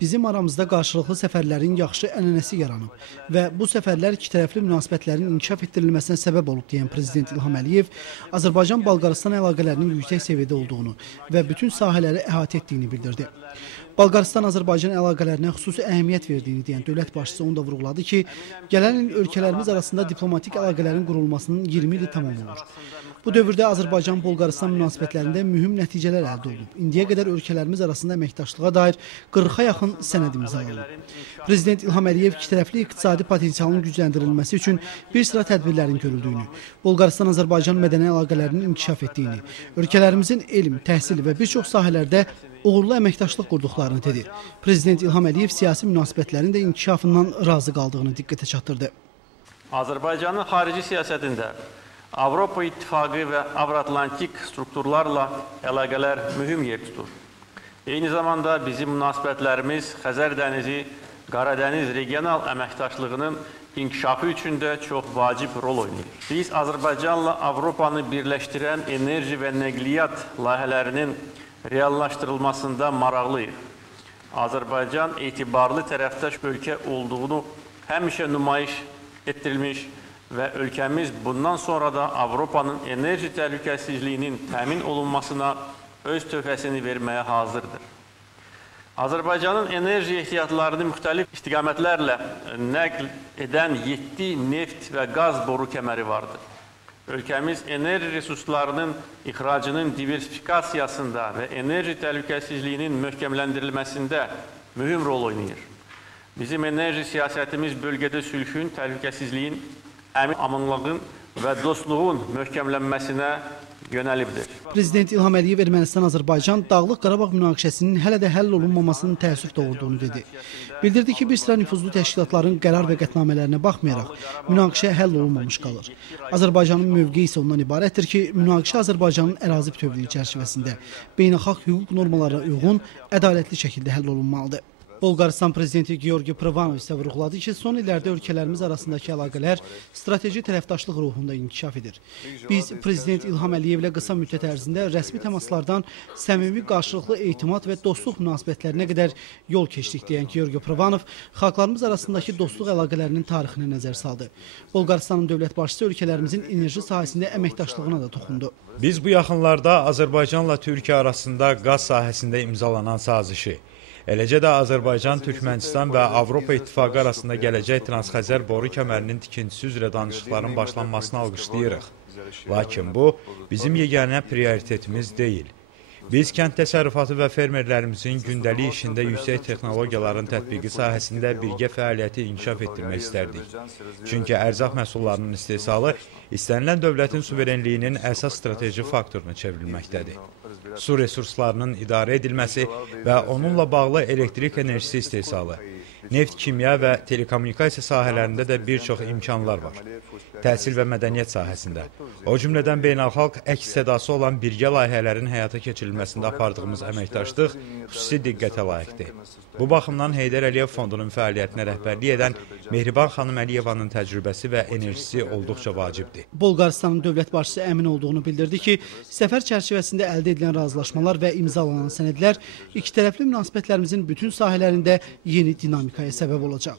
bizim aramızda qarşılıqlı səfərlərin yaxşı ənənəsi yaranıb və bu səfərlər ikitərəfli münasibətlərin inkişaf etdirilməsinə səbəb olub deyən Prezident İlham Əliyev Azərbaycan-Balqaristan əlaqələrinin yüksək səviyyədə olduğunu və bütün sahələri əhatə etdiyini bildirdi. Balqaristan-Azərbaycan əlaqələrinə xüsusi əhəmiyyət verdiyini deyən dövlət başçısı onu da vurğuladı ki, gələn il ölkələrimiz arasında diplomatik əlaqələrin qurulmasının 20 ili tamam olur. Bu dövrdə Azərbaycan-Bolqaristan münasibətlərində mühüm nəticələr əldə olunub. İndiyə qədər ölkələrimiz arasında əməkdaşlığa dair 40-a yaxın sənəd imzalanıb. Prezident İlham Əliyev ikitərəfli iqtisadi potensialın gücləndirilməsi üçün bir sıra tədbirlərin görüldüyünü, Bolqaristan-Azərbaycan mədəni əlaqələrinin inkişaf etdiyini, ölkələrimizin elm, təhsil və bir çox sahələrdə uğurlu əməkdaşlıq qurduqlarını dedi. Prezident İlham Əliyev siyasi münasibətlərin də inkişafından razı qaldığını diqqətə çatdırdı. Azərbaycanın xarici siyasətində Avropa İttifaqı və Avro-Atlantik strukturlarla əlaqələr mühüm yer tutur. Eyni zamanda bizim münasibətlərimiz Xəzər dənizi, Qaradəniz regional əməkdaşlığının inkişafı üçün də çox vacib rol oynayır. Biz Azərbaycanla Avropanı birləşdirən enerji və nəqliyyat layihələrinin reallaşdırılmasında maraqlıyıq. Azərbaycan etibarlı tərəfdaş ölkə olduğunu həmişə nümayiş etdirilmiş və ölkəmiz bundan sonra da Avropanın enerji təhlükəsizliyinin təmin olunmasına öz töhfəsini verməyə hazırdır. Azərbaycanın enerji ehtiyatlarını müxtəlif istiqamətlərlə nəql edən 7 neft və qaz boru kəməri vardır. Ölkəmiz enerji resurslarının ixracının diversifikasiyasında və enerji təhlükəsizliyinin möhkəmləndirilməsində mühüm rol oynayır. Bizim enerji siyasətimiz bölgədə sülhün, təhlükəsizliyin, əmin-amanlığın və dostluğun möhkəmlənməsinə yönəlibdir. Prezident İlham Əliyev Ermənistan-Azərbaycan Dağlıq Qarabağ münaqişəsinin hələ də həll olunmamasının təəssüf doğurduğunu dedi. Bildirdi ki, bir sıra nüfuzlu təşkilatların qərar və qətnamələrinə baxmayaraq, münaqişə həll olunmamış qalır. Azərbaycanın mövqeyi isə ondan ibarətdir ki, münaqişə Azərbaycanın ərazi bütövlüyü çərçivəsində beynəlxalq hüquq normalarına uyğun, ədalətli şəkildə həll olunmalıdır. Bolqaristan prezidenti Georgi Prvanov isə vurğuladı ki, son illərdə ölkələrimiz arasındakı əlaqələr strateji tərəfdaşlıq ruhunda inkişaf edir. Biz Prezident İlham Əliyevlə qısa müddət ərzində rəsmi təmaslardan səmimi qarşılıqlı etimad və dostluq münasibətlərinə qədər yol keçdik deyən Georgi Prvanov xalqlarımız arasındakı dostluq əlaqələrinin tarixinə nəzər saldı. Bolqaristanın dövlət başçısı ölkələrimizin enerji sahəsində əməkdaşlığına da toxundu. Biz bu yaxınlarda Azərbaycanla Türkiyə arasında qaz sahəsində imzalanan sazişi, eləcə də Azərbaycan, Türkmənistan və Avropa İttifaqı arasında gələcək Transxəzər boru kəmərinin tikintisi üzrə danışıqların başlanmasını alqışlayırıq. Lakin bu, bizim yeganə prioritetimiz deyil. Biz kənd təsərrüfatı və fermerlərimizin gündəlik işində yüksək texnologiyaların tətbiqi sahəsində birgə fəaliyyəti inkişaf etdirmək istərdik. Çünki ərzaq məhsullarının istehsalı istənilən dövlətin suverenliyinin əsas strateji faktoruna çevrilməkdədir. Su resurslarının idarə edilməsi və onunla bağlı elektrik enerjisi istehsalı, neft, kimya və telekommunikasiya sahələrində də bir çox imkanlar var. Təhsil və mədəniyyət sahəsində, o cümlədən beynəlxalq əks sədası olan birgə layihələrin həyata keçirilməsində apardığımız əməkdaşlıq xüsusi diqqətə layiqdir. Bu baxımdan Heydər Əliyev Fondunun fəaliyyətinə rəhbərlik edən Mehriban xanım Əliyevanın təcrübəsi və enerjisi olduqca vacibdir. Bolqaristanın dövlət başçısı əmin olduğunu bildirdi ki, səfər çərçivəsində əldə edilən razılaşmalar və imzalanan sənədlər ikitərəfli münasibətlərimizin bütün sahələrində yeni dinamikaya səbəb olacaq.